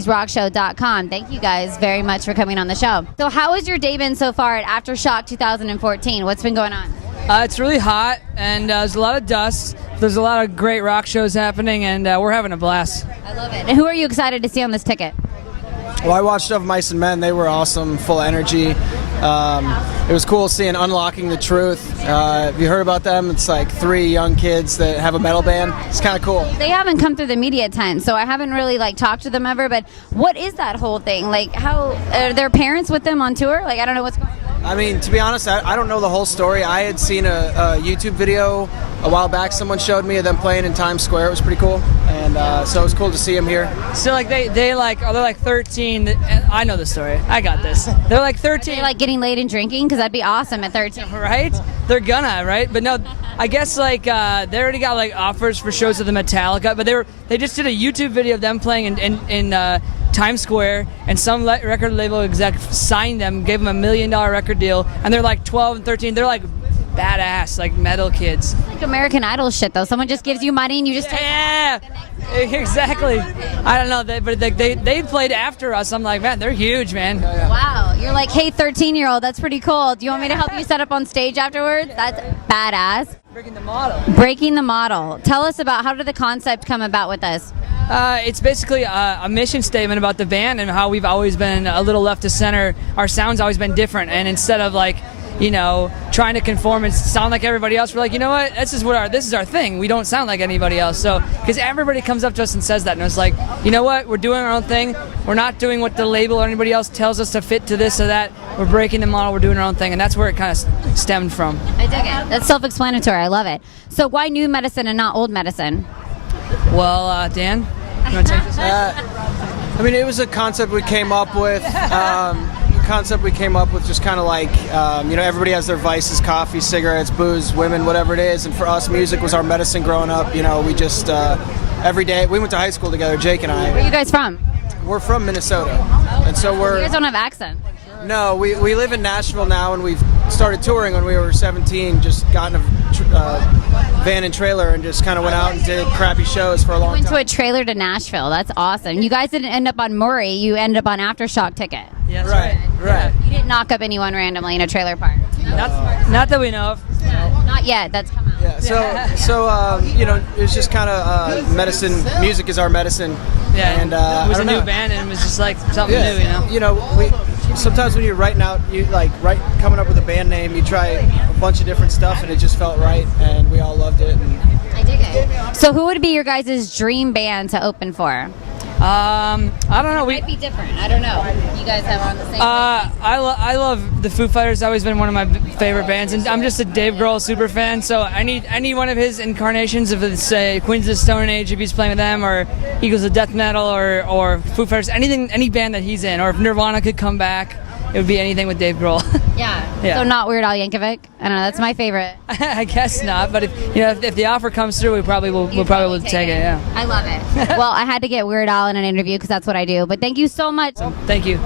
stefaniesrockshow.com. Thank you guys very much for coming on the show. So how has your day been so far at Aftershock 2014? What's been going on? It's really hot, and there's a lot of dust. There's a lot of great rock shows happening, and we're having a blast. I love it. And who are you excited to see on this ticket? Well, I watched Of Mice and Men. They were awesome, full energy. It was cool seeing Unlocking the Truth. Have you heard about them? It's like 3 young kids that have a metal band. It's kind of cool. They haven't come through the media tent, so I haven't really talked to them ever. But what is that whole thing? How are their parents with them on tour? I don't know what's going on. I mean, to be honest, I don't know the whole story. I had seen a YouTube video a while back. Someone showed me of them playing in Times Square. It was pretty cool, and so it was cool to see them here. So they're 13. I know the story. I got this. They're 13. Are they getting laid and drinking? Because that'd be awesome at 13. Right? They're gonna, right? But no, I guess they already got offers for shows with the Metallica, but they just did a YouTube video of them playing in Times Square, and some record label exec signed them, gave them $1 million record deal, and they're 12 and 13. They're badass, metal kids. It's American Idol shit, though. Someone just gives you money and you just take it. Exactly. I don't know, but they played after us. I'm man, they're huge, man. Wow. You're hey, 13-year-old, that's pretty cool. Do you want me to help you set up on stage afterwards? That's badass. Breaking the model. Breaking the model. Tell us about how did the concept come about with us? It's basically a mission statement about the band and how we've always been a little left to center. Our sound's always been different, and instead of trying to conform and sound like everybody else, we're you know what? This is our thing. We don't sound like anybody else. So, because everybody comes up to us and says that, and it's you know what? We're doing our own thing. We're not doing what the label or anybody else tells us to fit to this or that. We're breaking the model. We're doing our own thing, and that's where it kind of stemmed from. I dig it. That's self-explanatory. I love it. So, why new medicine and not old medicine? Well, Dan, you want to take this? I mean, it was a concept we came up with. Just kind of everybody has their vices: coffee, cigarettes, booze, women, whatever it is. And for us, music was our medicine growing up. We just every day we went to high school together, Jake and I. Where are you guys from? We're from Minnesota, and so You guys don't have accent. No, we live in Nashville now, and we've started touring when we were 17. Just got in a van and trailer and just kind of went out and did crappy shows for a long time. Went to a trailer to Nashville. That's awesome. You guys didn't end up on Murray. You ended up on Aftershock ticket. Yes, right. You didn't knock up anyone randomly in a trailer park. Not that we know of. Not yet. That's come out. Yeah. So it was just kind of medicine. Music is our medicine. Yeah. And it was a new band, and it was just something new. Sometimes when you're writing out, coming up with a band name, you try a bunch of different stuff, and it just felt right, and we all loved it. I dig it. So who would be your guys' dream band to open for? I don't know. It might be different. I don't know. You guys have on the same. I love the Foo Fighters. Always been one of my favorite bands, and I'm just a Dave Grohl super fan. So any one of his incarnations of say Queens of the Stone Age, if he's playing with them, or Eagles of Death Metal, or Foo Fighters, any band that he's in, or if Nirvana could come back, it would be anything with Dave Grohl. Yeah. So not Weird Al Yankovic. I don't know. That's my favorite. I guess not. But if the offer comes through, we'll probably take it. Yeah. I love it. Well, I had to get Weird Al in an interview because that's what I do. But thank you so much. Thank you.